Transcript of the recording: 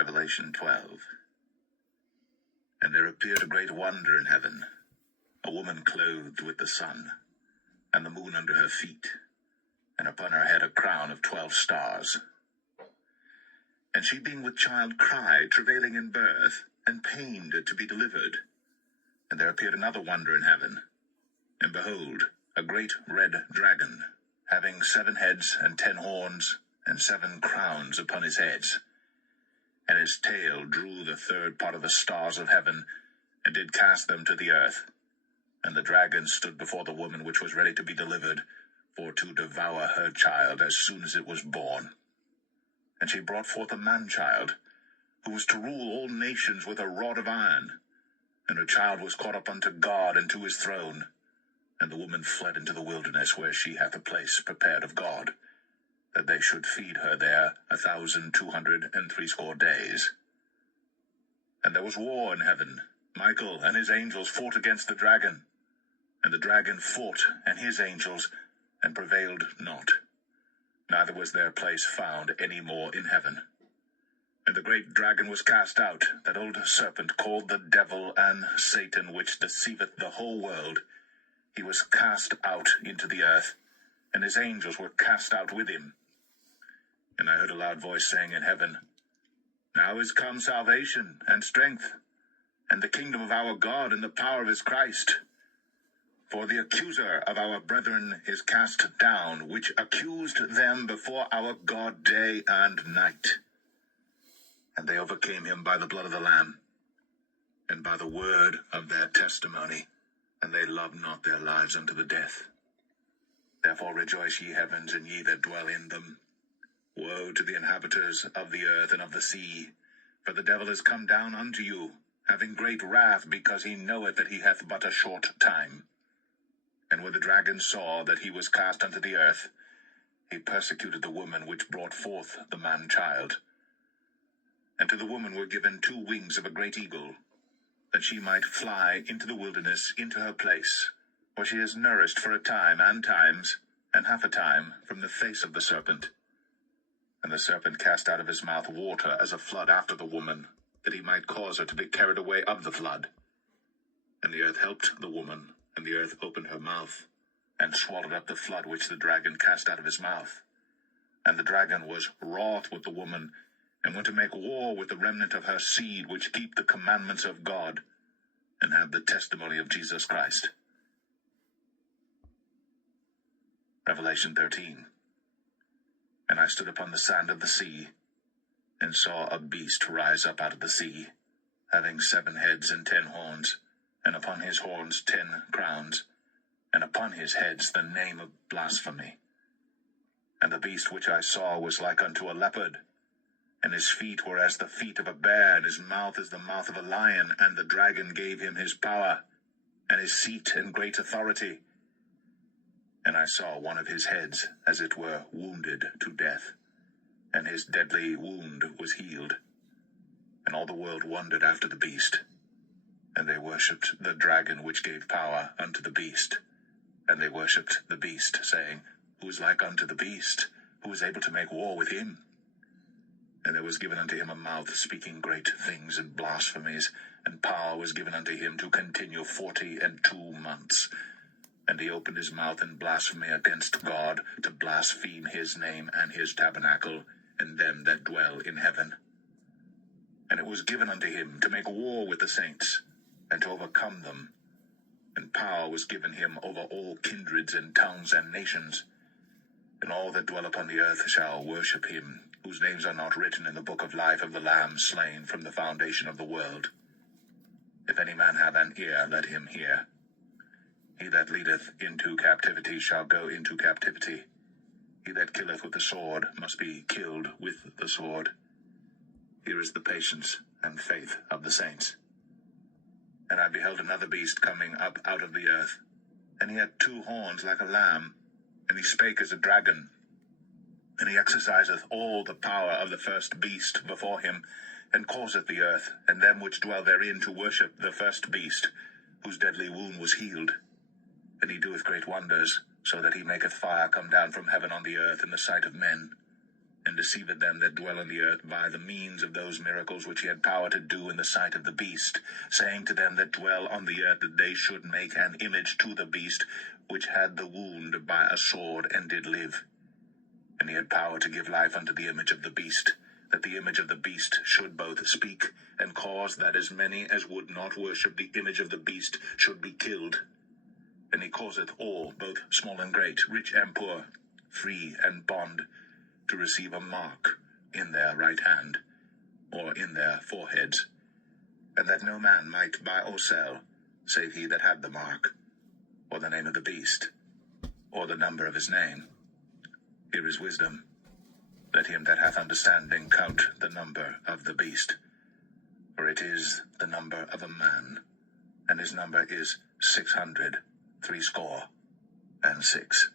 Revelation 12. And there appeared a great wonder in heaven, a woman clothed with the sun, and the moon under her feet, and upon her head a crown of 12 stars. And she being with child cried, travailing in birth, and pained to be delivered. And there appeared another wonder in heaven, and behold, a great red dragon, having 7 heads and 10 horns, and 7 crowns upon his heads. And his tail drew the 3rd part of the stars of heaven, and did cast them to the earth. And the dragon stood before the woman which was ready to be delivered, for to devour her child as soon as it was born. And she brought forth a man-child, who was to rule all nations with a rod of iron. And her child was caught up unto God and to his throne. And the woman fled into the wilderness, where she hath a place prepared of God, that they should feed her there 1,260 days. And there was war in heaven. Michael and his angels fought against the dragon. And the dragon fought and his angels, and prevailed not. Neither was their place found any more in heaven. And the great dragon was cast out, that old serpent called the devil and Satan, which deceiveth the whole world. He was cast out into the earth, and his angels were cast out with him. And I heard a loud voice saying in heaven, Now is come salvation and strength, and the kingdom of our God and the power of his Christ. For the accuser of our brethren is cast down, which accused them before our God day and night. And they overcame him by the blood of the Lamb, and by the word of their testimony, and they loved not their lives unto the death. Therefore rejoice, ye heavens, and ye that dwell in them. Woe to the inhabitants of the earth and of the sea, for the devil is come down unto you, having great wrath, because he knoweth that he hath but a short time. And when the dragon saw that he was cast unto the earth, he persecuted the woman which brought forth the man-child. And to the woman were given 2 wings of a great eagle, that she might fly into the wilderness, into her place, where she is nourished for a time and times, and half a time, from the face of the serpent. And the serpent cast out of his mouth water as a flood after the woman, that he might cause her to be carried away of the flood. And the earth helped the woman, and the earth opened her mouth, and swallowed up the flood which the dragon cast out of his mouth. And the dragon was wroth with the woman, and went to make war with the remnant of her seed, which keep the commandments of God, and have the testimony of Jesus Christ. Revelation 13. And I stood upon the sand of the sea, and saw a beast rise up out of the sea, having 7 heads and 10 horns, and upon his horns 10 crowns, and upon his heads the name of blasphemy. And the beast which I saw was like unto a leopard, and his feet were as the feet of a bear, and his mouth as the mouth of a lion. And the dragon gave him his power, and his seat and great authority. And I saw one of his heads, as it were, wounded to death, and his deadly wound was healed. And all the world wondered after the beast. And they worshipped the dragon which gave power unto the beast. And they worshipped the beast, saying, Who is like unto the beast? Who is able to make war with him? And there was given unto him a mouth speaking great things and blasphemies, and power was given unto him to continue 42 months. And he opened his mouth in blasphemy against God, to blaspheme his name and his tabernacle, and them that dwell in heaven. And it was given unto him to make war with the saints, and to overcome them. And power was given him over all kindreds and tongues and nations. And all that dwell upon the earth shall worship him, whose names are not written in the book of life of the Lamb slain from the foundation of the world. If any man have an ear, let him hear. He that leadeth into captivity shall go into captivity. He that killeth with the sword must be killed with the sword. Here is the patience and faith of the saints. And I beheld another beast coming up out of the earth, and he had 2 horns like a lamb, and he spake as a dragon. And he exerciseth all the power of the first beast before him, and causeth the earth, and them which dwell therein, to worship the first beast, whose deadly wound was healed. And he doeth great wonders, so that he maketh fire come down from heaven on the earth in the sight of men. and deceived them that dwell on the earth by the means of those miracles which he had power to do in the sight of the beast, saying to them that dwell on the earth that they should make an image to the beast, which had the wound by a sword, and did live. And he had power to give life unto the image of the beast, that the image of the beast should both speak, and cause that as many as would not worship the image of the beast should be killed. And he causeth all, both small and great, rich and poor, free and bond, to receive a mark in their right hand, or in their foreheads, and that no man might buy or sell, save he that had the mark, or the name of the beast, or the number of his name. Here is wisdom. Let him that hath understanding count the number of the beast, for it is the number of a man, and his number is 666.